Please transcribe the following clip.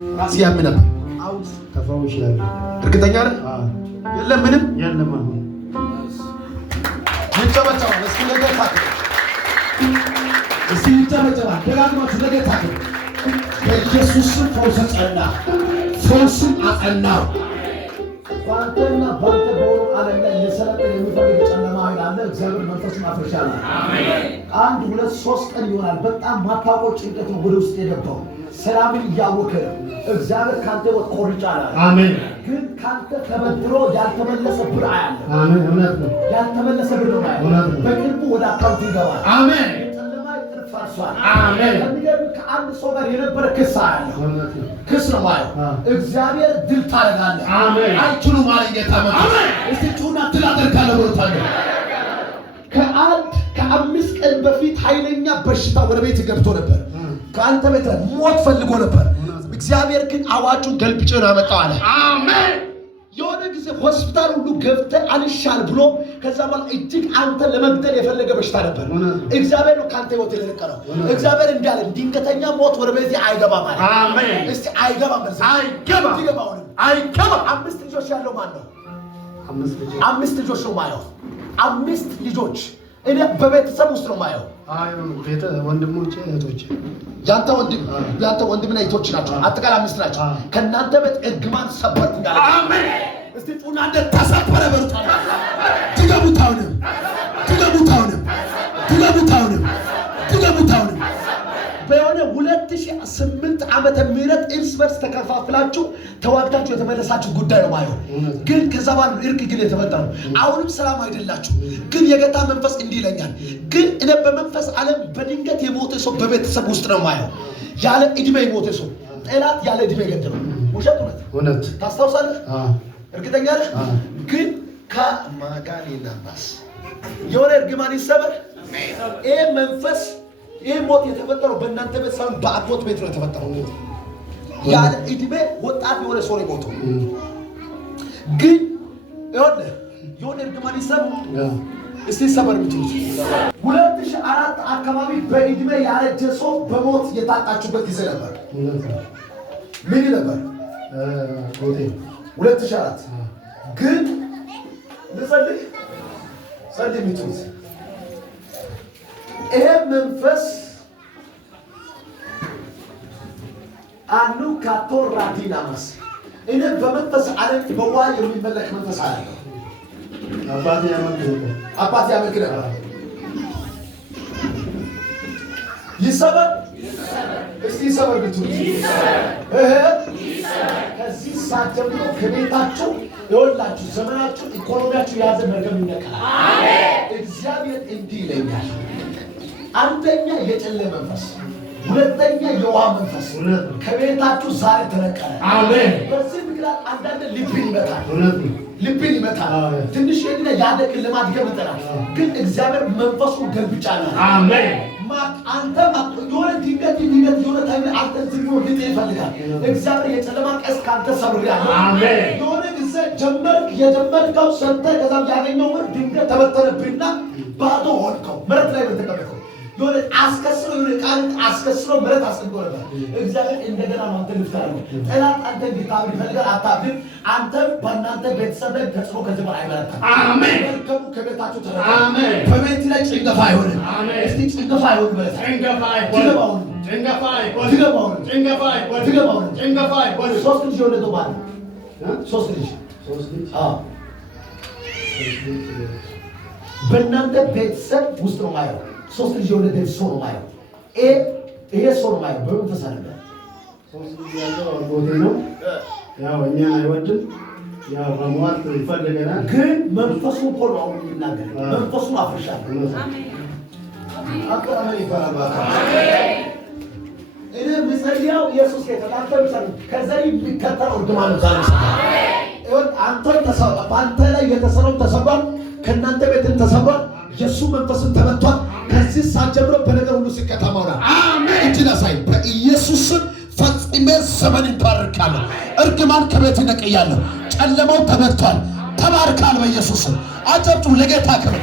ሲያም ነበር። አሁን ተፈውሻለሁ። እርግጠኛ ነህ? የለም ምንም የለም። አሁን ይጨበጨባል። እስኪ ለጌታ እስኪ ይጨበጨባል። ደጋግማችሁ ለጌታ በኢየሱስ ስም ፈውስን ጸና፣ ፈውስን አጸናው። ባንተና ባንተ በሆኑ ዓለም ላይ ሊሰለጥን የሚፈልግ ጨለማ ኃይል አለ። እግዚአብሔር መንፈሱን አፍርሻለሁ። አንድ ሁለት ሶስት ቀን ይሆናል። በጣም ማታውቀው ጭንቀት ነው ወደ ውስጥ የገባው። ሰላምን እያወከ እግዚአብሔር ካንተ ወጥ ቆርጫለሁ። አሜን። ግን ካንተ ተበድሮ ያልተመለሰ ብር አያለ። አሜን። እውነት ነው። ያልተመለሰ ብር ነው ማለት እውነት ነው። በቅርቡ ወደ አካውንት ይገባል። አሜን። ጨለማ ይፈርሳል። አሜን። ከሚገርም ከአንድ ሰው ጋር የነበረ ክስ አያለ። እውነት ነው። ክስ ነው ማለት እግዚአብሔር ድል ታደርጋለህ። አሜን። አይችሉም ማለት ጌታ ማለት አሜን። እስቲ ጩና ድል አደርጋለሁ ብሎታል። ከአምስት ቀን በፊት ኃይለኛ በሽታ ወደ ቤት ገብቶ ነበር። ከአንተ ቤት ሞት ፈልጎ ነበር። እግዚአብሔር ግን አዋጁን ገልብጬ ነው ያመጣው አለ። አሜን። የሆነ ጊዜ ሆስፒታል ሁሉ ገብተህ አልሻል ብሎ ከዛ በኋላ እጅግ አንተ ለመግደል የፈለገ በሽታ ነበር። እግዚአብሔር ነው ካንተ ህይወት የለቀቀው። እግዚአብሔር እንዳለ ድንገተኛ ሞት ወደ ቤት አይገባም አለ። አሜን። እስቲ አይገባም ማለት አይገባም። አይገባም። አምስት ልጆች ያለው ማን ነው? አምስት ልጆች ነው ማየው። አምስት ልጆች እኔ በቤተሰብ ውስጥ ነው ማየው። ወንድሞቼ እህቶቼ፣ ያንተ ወንድምና እህቶች ናቸው። አጠቃላይ አምስት ናቸው። ከእናንተ ቤት እርግማን ሰበር እንዳለ አሜን። እስቲ ጩና እንደ ተሰበረ በሩታ ትገቡታውንም በሆነ 2008 ዓመተ ምህረት እርስ በርስ ተከፋፍላችሁ ተዋግታችሁ የተመለሳችሁ ጉዳይ ነው ማየው። ግን ከዛ ባሉ እርቅ ግን የተፈጠረ ነው። አሁንም ሰላም አይደላችሁ። ግን የጌታ መንፈስ እንዲህ ይለኛል። ግን እኔ በመንፈስ ዓለም በድንገት የሞተ ሰው በቤተሰብ ውስጥ ነው ማየው። ያለ እድሜ የሞተ ሰው ጠላት ያለ እድሜ ገደለው። ውሸት እውነት ታስታውሳለህ? እርግጠኛ ነህ? ግን ከማጋኔና ባስ የሆነ እርግማን ይሰበር። ይሄ መንፈስ ይህ ሞት የተፈጠረው በእናንተ ቤት ሳይሆን በአጎት ቤት ነው የተፈጠረው። ያለ እድሜ ወጣት የሆነ ሰው ነው ሞተው። ግን የሆነ እርግማን ይሰበር። እስቲ ሰበር ብትሉት 2004 አካባቢ በእድሜ ያረጀ ሰው በሞት የታጣችሁበት ጊዜ ነበር። ምን ነበር? 2004 ግን ልጸልይ ብትሉት ይሄ መንፈስ አኑ ካቶራ ዲናማስ እኔ በመንፈስ ዓለም በዋ የሚመለክ መንፈስ አለ። አባቴ ያመልክ ነበር። ይሰበር። እስቲ ይሰበር ብትሉ ከዚህ ሰዓት ጀምሮ ከቤታችሁ የወላችሁ ዘመናችሁ ኢኮኖሚያችሁ የያዘ መርገም ይነቀላል። እግዚአብሔር እንዲህ ይለኛል። አንደኛ የጨለማ መንፈስ፣ ሁለተኛ የውሃ መንፈስ ከቤታችሁ ዛሬ ተነቀለ። አሜን። በዚህ ምክንያት አንዳንድ ልብን ይመታል። ትንሽ የግነ ያደግን ለማድገም ይጠራል። ግን እግዚአብሔር መንፈሱ ገልብጫለሁ። አሜን። አንተ የሆነ ድንገት የሆነ ታይም አንተ ዝም ብሎ ይፈልጋል። እግዚአብሔር የጨለማ ቀስ ካንተ ሰብሬያለሁ። አሜን። የሆነ ጊዜ የጀመርከው ሰንተ ከዛም ያገኘው ወር ድንገት ተበተነብህና ባዶ ሆንከው። መሬት ላይ በተቀመጥከው የሆነ አስከስሎ መሬት አስቀምጦ ነበር። እግዚአብሔር እንደገና ነው አንተ ልፍታለሁ። ጠላት አንተ እንድታብድ ይፈልጋል። አታብድም። አንተ በእናንተ ቤተሰብ ላይ ተጽዕኖ ከዚህ በላይ አይበረታም። አሜን። መልከሙ ከቤታችሁ ተረፈ። አሜን። በቤት ላይ ጭንገፋ አይሆንም። አሜን። እስቲ ጭንገፋ አይሆንም ማለት ትገባውን ሶስት ልጅ የወለደው ባል ሶስት ልጅ በእናንተ ቤተሰብ ውስጥ ነው ማየው። ሶስት ልጅ የወለደ ሰው ነው ማየው። ይሄ ሰው ነው ማየው። በመንፈስ አይደለም። ሶስት ልጅ ያለው አጎቴ ነው። ያው እኛን አይወድም። ያው በመዋል ይፈልገናል። ግን መንፈሱ እኮ ነው አሁን የሚናገር። መንፈሱ አፍርሻለሁ። አሜን ይባላል። እኔ ምጸልያው ኢየሱስ የተላከ ምሳሌ ከዘሪ የሚከተለው እርግማን ነው። ዛሬ በአንተ ላይ የተሰራው ተሰብሯል። ከእናንተ ቤትን ተሰብሯል። የሱ መንፈስን ተመቷል። ከዚህ ሰዓት ጀምሮ በነገር ሁሉ ሲከተማውና አሜን። እጅን አሳይ። በኢየሱስ ስም ፈጽሜ ዘመንን ባርካለሁ። እርግማን ከቤት ነቅያለሁ። ጨለማው ተመቷል። ተባርካል። በኢየሱስ ስም አጨብጭቡ ለጌታ ክብር።